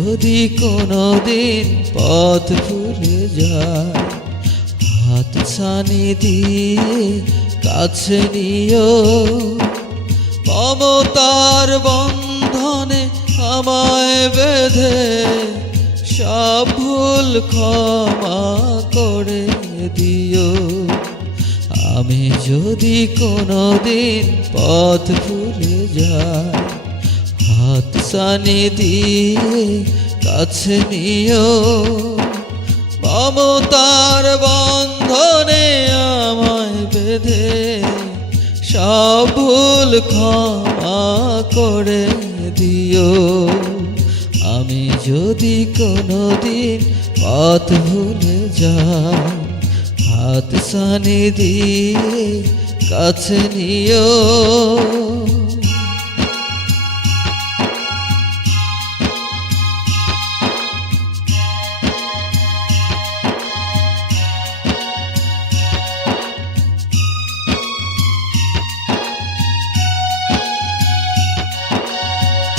যদি কোনোদিন পথ ভুলে যাই, হাত ছানি দিয়ে কাছে নিও, মমতার বন্ধনে আমায় বেঁধে সব ভুল ক্ষমা করে দিও। আমি যদি কোনোদিন পথ ভুলে যাই, হাত ছানি দিয়ে কাছে নিও, মমতার বন্ধনে আমায় বেঁধে সব ভুল ক্ষমা করে দিও। আমি যদি কোনোদিন পথ ভুলে যাই, হাত ছানি দিয়ে কাছে নিও।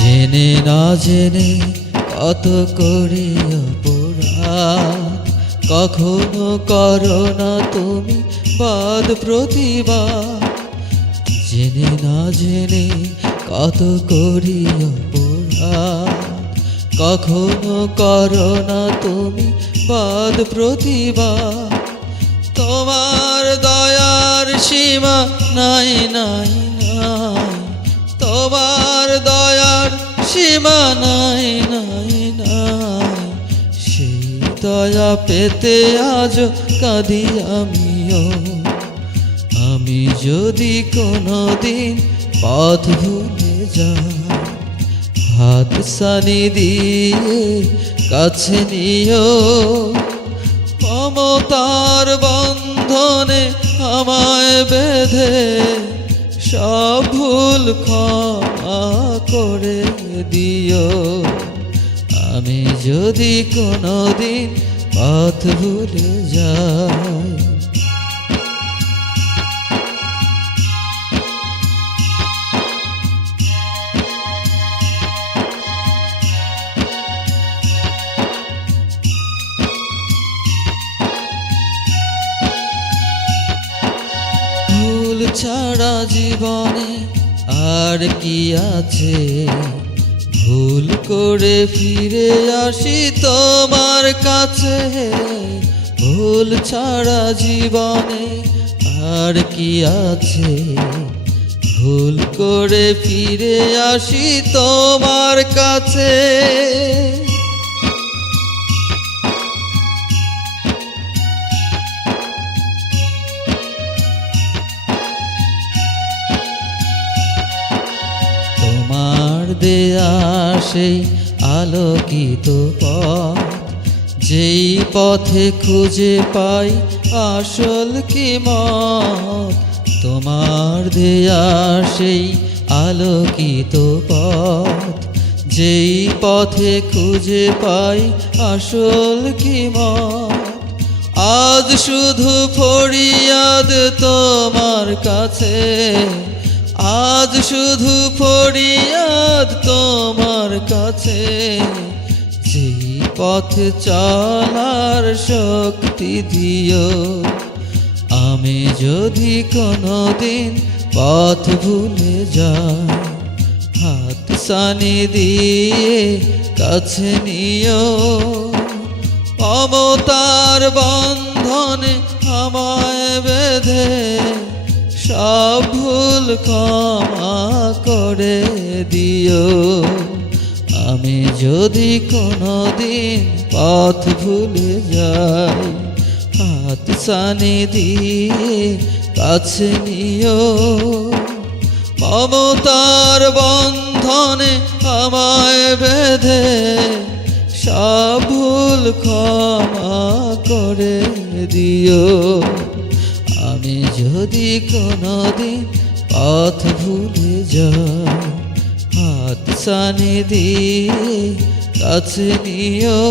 জেনে না জেনে কত করি অপরাধ, কখনো করো না তুমি বাদ প্রতিবাদ। জেনে না জেনে কত করি অপরাধ, কখনো করো না তুমি বাদ প্রতিবাদ। তোমার দয়ার সীমা নাই নাই নাই, তোমার দয়ার সীমা নাই নাই নাই। সেই দয়া পেতে আজ কাঁদি আমিও। আমি যদি কোনোদিন পথ ভুলে যাই, হাত ছানি দিয়ে কাছে নিও, মমতার বন্ধনে আমায় বেঁধে সব ভুল ক্ষমা করে দিও। আমি যদি কোনোদিন পথ ভুলে যাই। ভুল ছাড়া জীবনে আর কি আছে, ভুল করে ফিরে আসি তোমার কাছে। ভুল ছাড়া জীবনে আর কি আছে, ভুল করে ফিরে আসি তোমার কাছে। তোমার দেয়া সেই আলোকিত পথ, যেই পথে খুঁজে পাই আসল কি মত। তোমার দেয়া সেই আলোকিত পথ, যেই পথে খুঁজে পাই আসল কি মত। আজ শুধু ফরিয়াদ তোমার কাছে, আজ শুধু ফরিয়াদ তোমার কাছে। যেই পথ চলার শক্তি দিও। আমি যদি কোনোদিন পথ ভুলে যাই, হাত ছানি দিয়ে কাছে নিও, মমতার বন্ধনে আমায় বেঁধে সব ভুল ক্ষমা করে দিও। আমি যদি কোনোদিন পথ ভুলে যাই, হাত ছানি দিয়ে কাছে নিও, মমতার বন্ধনে আমায় বেঁধে সব ভুল ক্ষমা করে দিও। আমি যদি কোনোদিন পথ ভুলে যাই, হাত ছানি দিয়ে কাছে নিও।